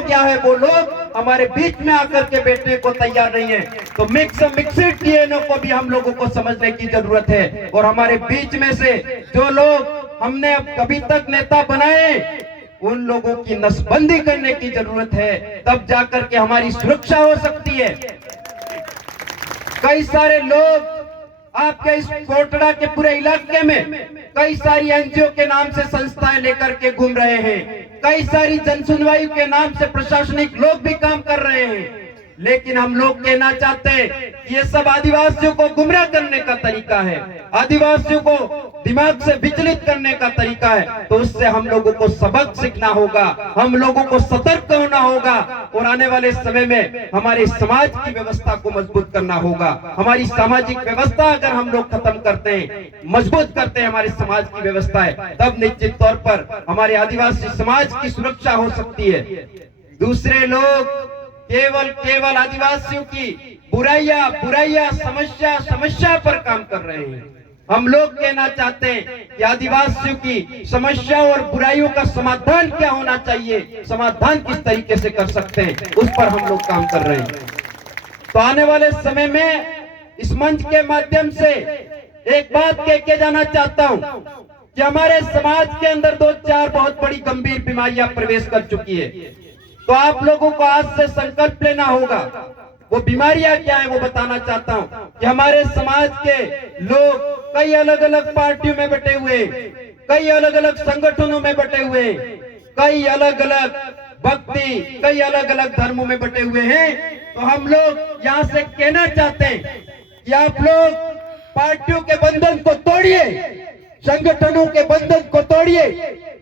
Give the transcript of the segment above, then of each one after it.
हो गया है वो लोग हमारे बीच में आकर के बैठने को तैयार नहीं है। तो मिक्स्ड डीएनए को भी हम लोगों को समझने की जरूरत है। और हमारे बीच में से जो लोग हमने अब कभी तक नेता बनाए उन लोगों की नसबंदी करने की जरूरत है, तब जाकर के हमारी सुरक्षा हो सकती है। कई सारे लोग आपके इस कोटड़ा के पूरे इलाके में कई सारी एनजीओ के नाम से संस्थाएं लेकर के घूम रहे हैं, कई सारी जनसुनवाई के नाम से प्रशासनिक लोग भी काम कर रहे हैं। लेकिन हम लोग कहना चाहते हैं कि ये सब आदिवासियों को गुमराह करने का तरीका है, आदिवासियों को दिमाग से विचलित करने का तरीका है। तो उससे हम लोगों को सबक सीखना होगा, हम लोगों को सतर्क होना होगा और आने वाले समय में हमारे समाज की व्यवस्था को मजबूत करना होगा। हमारी सामाजिक व्यवस्था अगर हम लोग खत्म करते हैं, मजबूत करते हैं हमारे समाज की व्यवस्था है, तब निश्चित तौर पर हमारे आदिवासी समाज की सुरक्षा हो सकती है। दूसरे लोग केवल आदिवासियों की बुराइयां समस्या पर काम कर रहे हैं। हम लोग कहना चाहते हैं कि आदिवासियों की समस्या और बुराइयों का समाधान क्या होना चाहिए, समाधान किस तरीके से कर सकते हैं, उस पर हम लोग काम कर रहे हैं। तो आने वाले समय में इस मंच के माध्यम से एक बात कह के जाना चाहता हूं कि हमारे समाज के अंदर 2-4 बहुत बड़ी गंभीर बीमारियां प्रवेश कर चुकी है। तो आप लोगों को आज से संकल्प लेना होगा। वो बीमारियां क्या है वो बताना चाहता हूं कि हमारे समाज के लोग कई अलग अलग पार्टियों में बटे हुए, कई अलग अलग संगठनों में बटे हुए, कई अलग अलग भक्ति, कई अलग अलग धर्मों में बटे हुए हैं। तो हम लोग यहाँ से कहना चाहते हैं कि आप लोग पार्टियों के बंधन को तोड़िए, संगठनों के बंधन को तोड़िए,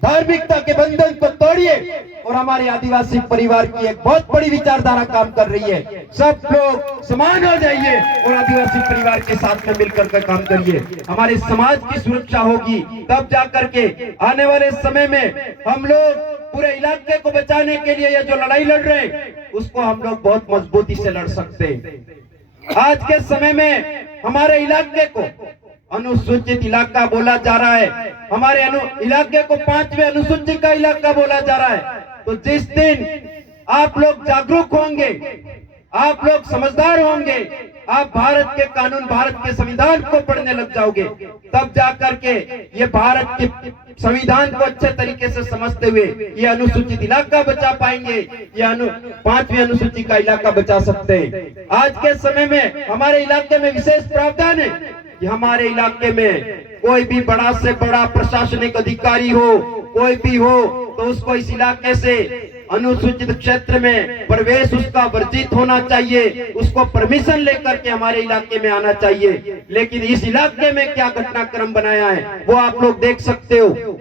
धार्मिकता के बंधन को तोड़िए और हमारे आदिवासी परिवार की एक बहुत बड़ी विचारधारा काम कर रही है। सब लोग समान हो जाइए और आदिवासी परिवार के साथ में मिलकर के काम करिए। हमारे समाज की सुरक्षा होगी, तब जाकर के आने वाले समय में हम लोग पूरे इलाके को बचाने के लिए ये जो लड़ाई लड़ रहे हैं उसको हम लोग बहुत मजबूती से लड़ सकते हैं। आज के समय में हमारे इलाके को अनुसूचित इलाका बोला जा रहा है, हमारे इलाके को 5वें अनुसूची का इलाका बोला जा रहा है। तो जिस दिन आप लोग जागरूक होंगे, आप लोग समझदार होंगे, आप भारत के कानून, भारत के संविधान को पढ़ने लग जाओगे, तब जाकर के ये भारत के संविधान को अच्छे तरीके से समझते हुए ये अनुसूचित इलाका बचा पाएंगे, ये 5वीं अनुसूची का इलाका बचा सकते हैं। आज के समय में हमारे इलाके में विशेष प्रावधान है कि हमारे इलाके में कोई भी बड़ा से बड़ा प्रशासनिक अधिकारी हो, कोई भी हो, तो उसको इस इलाके से अनुसूचित क्षेत्र में प्रवेश उसका वर्जित होना चाहिए, उसको परमिशन लेकर के हमारे इलाके में आना चाहिए। लेकिन इस इलाके में क्या घटनाक्रम बनाया है वो आप लोग देख सकते हो।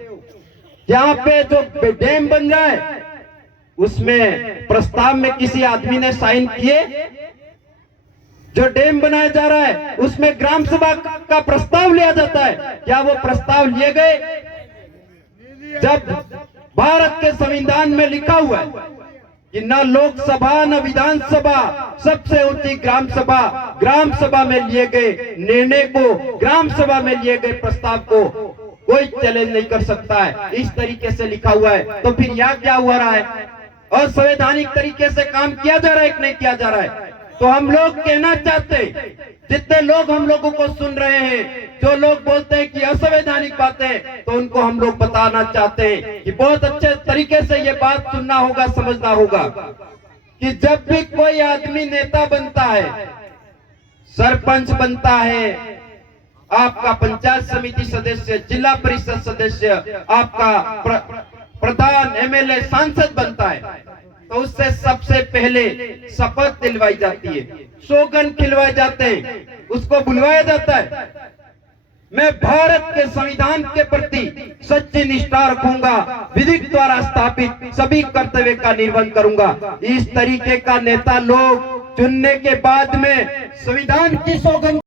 यहाँ पे जो डैम बन रहा है उसमें प्रस्ताव में किसी आदमी ने साइन किए, जो डैम बनाया जा रहा है उसमें ग्राम सभा का प्रस्ताव लिया जाता है। क्या वो प्रस्ताव लिए गए? जब भारत के संविधान में लिखा हुआ है कि न लोकसभा न विधानसभा, सबसे ऊंची ग्राम सभा में लिए गए निर्णय को, ग्राम सभा में लिए गए प्रस्ताव को कोई चैलेंज नहीं कर सकता है, इस तरीके से लिखा हुआ है। तो फिर यहाँ क्या हुआ रहा है? असंवैधानिक तरीके से काम किया जा रहा है कि नहीं किया जा रहा है? तो हम लोग कहना चाहते हैं, जितने लोग हम लोगों को सुन रहे हैं, जो लोग बोलते हैं कि असंवैधानिक बातें, तो उनको हम लोग बताना चाहते हैं कि बहुत अच्छे तरीके से ये बात सुनना होगा, समझना होगा कि जब भी कोई आदमी नेता बनता है, सरपंच बनता है, आपका पंचायत समिति सदस्य, जिला परिषद सदस्य, आपका प्रधान, एमएलए, सांसद बनता है, तो उससे सबसे पहले शपथ दिलवाई जाती है, सौगंध खिलवाए जाते हैं, उसको बुलवाया जाता है। मैं भारत के संविधान के प्रति सच्ची निष्ठा रखूंगा, विधि द्वारा स्थापित सभी कर्तव्य का निर्वहन करूंगा। इस तरीके का नेता लोग चुनने के बाद में संविधान की सौगंध